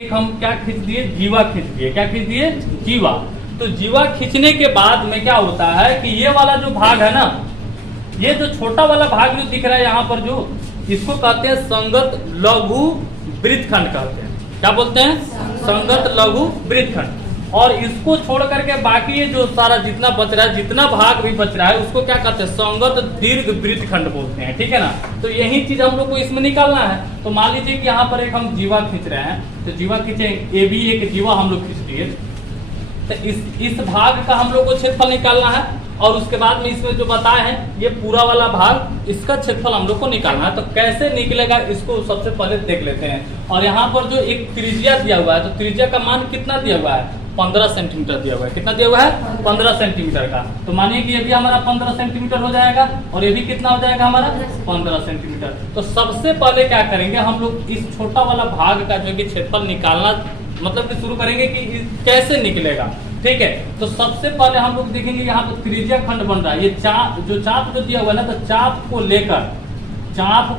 एक हम क्या खींच दिए, जीवा खींच दिए। क्या खींच दिए? जीवा। तो जीवा खींचने के बाद में क्या होता है कि ये वाला जो भाग है ना, ये जो छोटा वाला भाग जो दिख रहा है यहाँ पर, जो इसको कहते हैं संगत लघु वृत्तखंड कहते हैं। क्या बोलते हैं? संगत लघु वृत्तखंड। और इसको छोड़ करके बाकी ये जो सारा जितना बच रहा है, जितना भाग भी बच रहा है, उसको क्या कहते हैं? संगत दीर्घ वृत्तखंड बोलते हैं। ठीक है ना? तो यही चीज हम लोग को इसमें निकालना है। तो मान लीजिए कि यहाँ पर एक हम जीवा खींच रहे हैं, तो जीवा खींचे, ये भी एक जीवा हम लोग खींच लिए। तो इस भाग का हम लोग को क्षेत्रफल निकालना है, और उसके बाद में इसमें जो बताए हैं ये पूरा वाला भाग, इसका क्षेत्रफल हम लोग को निकालना है। तो कैसे निकलेगा इसको सबसे पहले देख लेते हैं। और यहाँ पर जो एक त्रिज्या दिया हुआ है, तो त्रिज्या का मान कितना दिया हुआ है? 15 सेंटीमीटर दिया हुआ है। कितना दिया हुआ है? 15 सेंटीमीटर का। तो मानिए कि ये भी हमारा 15 सेंटीमीटर हो जाएगा, और ये भी कितना हो जाएगा हमारा? 15 सेंटीमीटर। तो सबसे पहले क्या करेंगे हम लोग, इस छोटा वाला भाग का जो कि क्षेत्रफल निकालना, मतलब कि शुरू करेंगे कि कैसे निकलेगा। ठीक है, तो सबसे पहले हम लोग देखेंगे यहाँ पर त्रिज्या खंड बन रहा है। ये चाप जो दिया हुआ है ना, तो चाप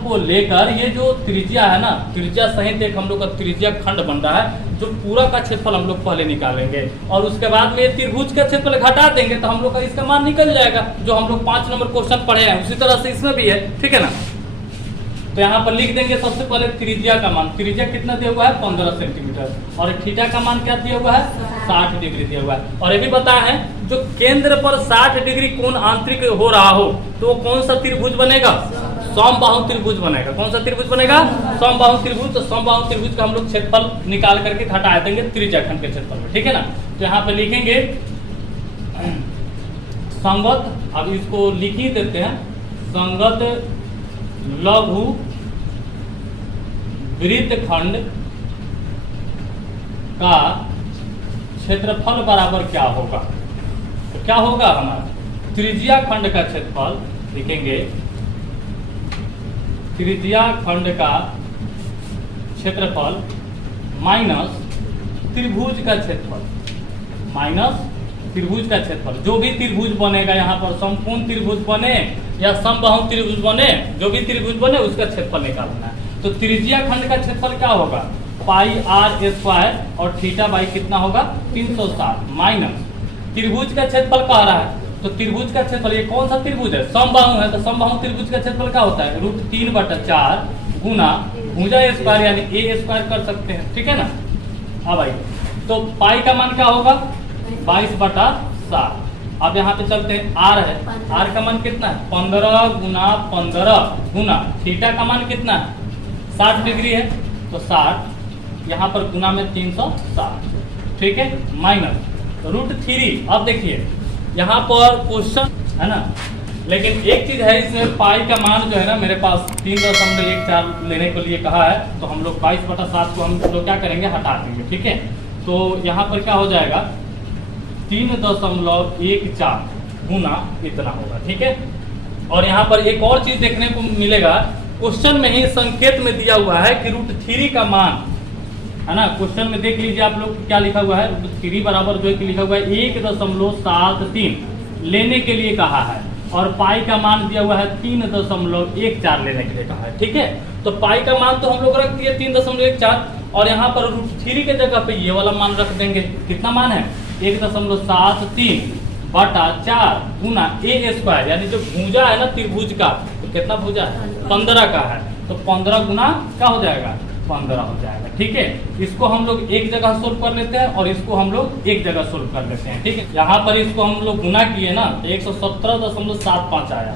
को लेकर ये जो त्रिज्या है ना, त्रिज्या सहित एक हम लोग का त्रिज्या खंड बन रहा है, जो पूरा का क्षेत्रफल हम लोग पहले निकालेंगे। और उसके बाद में त्रिभुज का क्षेत्रफल घटा देंगे, तो हम लोग का इसका मान निकल जाएगा, जो हम लोग 5 नंबर क्वेश्चन पढ़े हैं। उसी तरह से इसमें भी है। ठीक है ना? तो यहाँ पर लिख देंगे सबसे पहले त्रिज्या का मान। त्रिज्या कितना दिया हुआ है? 15 सेंटीमीटर। और थीटा का मान क्या दिया हुआ है? 60 डिग्री दिया हुआ है। और ये भी बताया है, जो केंद्र पर 60 डिग्री कोण आंतरिक हो रहा हो, तो कौन सा त्रिभुज बनेगा? समबाहु त्रिभुज बनेगा। कौन सा त्रिभुज बनेगा? समबाहु त्रिभुज। तो समबाहु त्रिभुज का हम लोग क्षेत्रफल निकाल करके घटा देंगे त्रिज्या खंड के क्षेत्रफल में। ठीक है ना? तो यहाँ पे लिखेंगे संगत, अब इसको लिख ही देते हैं, संगत लघु वृत्तखंड का क्षेत्रफल बराबर क्या होगा? तो क्या होगा हमारा? त्रिज्या खंड का क्षेत्रफल लिखेंगे, त्रिज्या खंड का क्षेत्रफल माइनस त्रिभुज का क्षेत्रफल, माइनस त्रिभुज का क्षेत्रफल। जो भी त्रिभुज बनेगा यहाँ पर, संपूर्ण त्रिभुज बने या समबाहु त्रिभुज बने, जो भी त्रिभुज बने उसका क्षेत्रफल निकालना है। तो त्रिज्या खंड का क्षेत्रफल क्या होगा? पाई आर स्क्वायर, और थीटा बाई कितना होगा? 360, माइनस त्रिभुज का क्षेत्रफल कह रहा है। तो त्रिभुज का क्षेत्रफल, ये कौन सा त्रिभुज है? समबाहु है। तो समबाहु त्रिभुज का क्षेत्रफल क्या होता है? √3/4 गुना भुजा स्क्वायर, यानी ए स्क्वायर कर सकते हैं। ठीक है ना? अब आइए, तो पाई का मान क्या होगा? 22/7। अब यहाँ पे चलते हैं, आर है, आर का मान कितना है? 15 गुना 15 गुना थीटा का मान कितना है? 60 डिग्री है, तो 60 यहाँ पर गुना में 360। ठीक है, माइनस √3। अब देखिए यहाँ पर क्वेश्चन है ना, लेकिन एक चीज है इसमें, पाई का मान जो है ना मेरे पास 3.14 लेने के लिए कहा है, तो हम लोग 22/7 को हम लोग क्या करेंगे? हटा देंगे। ठीक है, तो यहाँ पर क्या हो जाएगा? 3.14 गुना इतना होगा। ठीक है, और यहाँ पर एक और चीज देखने को मिलेगा, क्वेश्चन में ही संकेत में दिया हुआ है कि √3 का मान है ना। क्वेश्चन में देख लीजिए आप लोग क्या लिखा हुआ है, √3 बराबर जो है कि लिखा हुआ है 1.73 लेने के लिए कहा है, और पाई का मान दिया हुआ है 3.14 लेने के लिए कहा है। ठीक है, तो पाई का मान तो हम लोग रख दिए 3.14, और यहाँ पर √3 के जगह पे ये वाला मान रख देंगे। कितना मान है? 1.73/4 गुना ए स्क्वायर, यानी जो भुजा है ना त्रिभुज का, तो कितना भुजा है? 15 का है, तो 15 गुना क्या हो जाएगा? 15 हो जाएगा। ठीक है, इसको हम लोग एक जगह सोल्व कर लेते हैं, और इसको हम लोग एक जगह सोल्व कर लेते हैं। ठीक है, यहाँ पर इसको हम लोग गुना किए ना, 117.75 आया,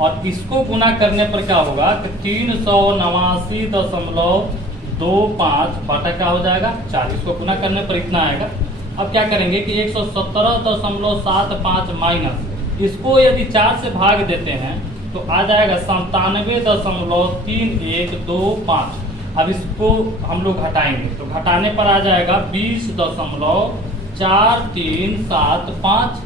और इसको गुना करने पर क्या होगा कि 389.25 बटा क्या हो जाएगा? 4। इसको गुना करने पर इतना आएगा। अब क्या करेंगे कि 117.75 माइनस, इसको यदि 4 से भाग देते हैं तो आ जाएगा 97.3125। अब इसको हम लोग घटाएंगे, तो घटाने पर आ जाएगा 20.4375।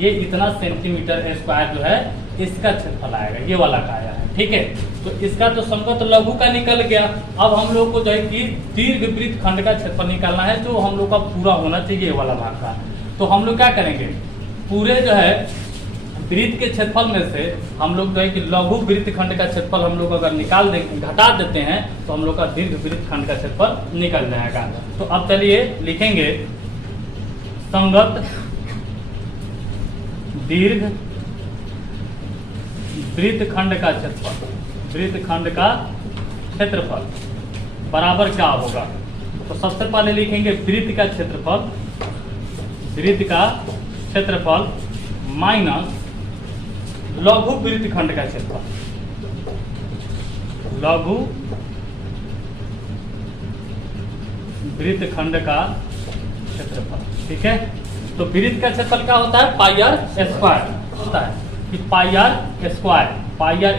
ये इतना सेंटीमीटर स्क्वायर जो है इसका क्षेत्रफल आएगा, ये वाला का आया है। ठीक है, तो इसका तो संगत लघु का निकल गया। अब हम लोग को जो है कि दीर्घ वृत्तखंड का क्षेत्रफल निकालना है, जो हम लोग का पूरा होना चाहिए ये वाला भाग का। तो हम लोग क्या करेंगे, पूरे जो है वृत्त के क्षेत्रफल में से हम लोग जो है कि लघु वृत्त खंड का क्षेत्रफल हम लोग अगर निकाल दें, घटा देते हैं, तो हम लोग का दीर्घ वृत्त खंड का क्षेत्रफल निकल जाएगा। तो अब चलिए लिखेंगे संगत दीर्घ वृत्त खंड का क्षेत्रफल, वृत्त खंड का क्षेत्रफल बराबर क्या होगा। तो सबसे पहले लिखेंगे वृत्त का क्षेत्रफल, वृत्त का क्षेत्रफल माइनस लघु वृत्त खंड का क्षेत्रफल, लघु वृत्त खंड का क्षेत्रफल। ठीक है, तो वृत्त का क्षेत्रफल क्या होता है, पाई आर स्क्वायर होता है कि पाई आर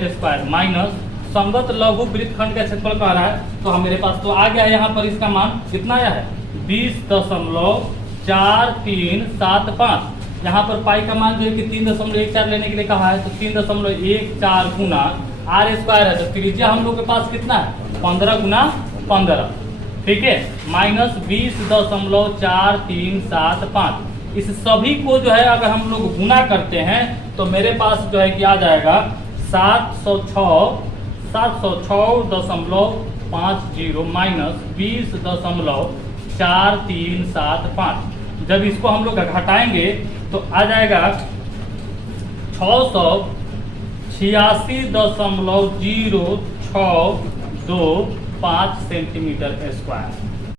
स्क्वायर माइनस संगत लघु वृत्त खंड का क्षेत्रफल कह रहा है। तो हम मेरे पास तो आ गया यहाँ पर, इसका मान कितना आया है 20.4375। यहाँ पर पाई का मान जो है कि 3.14 लेने के लिए कहा है, तो 3.14 गुना आर स्क्वायर है, तो त्रिज्या हम लोग के पास कितना है 15 गुना 15। ठीक है, माइनस 20.4375। इस सभी को जो है अगर हम लोग गुना करते हैं तो मेरे पास जो है कि आ जाएगा 706.50 माइनस 20.4375। जब इसको हम लोग घटाएंगे तो आ जाएगा 686.0625 सेंटीमीटर स्क्वायर।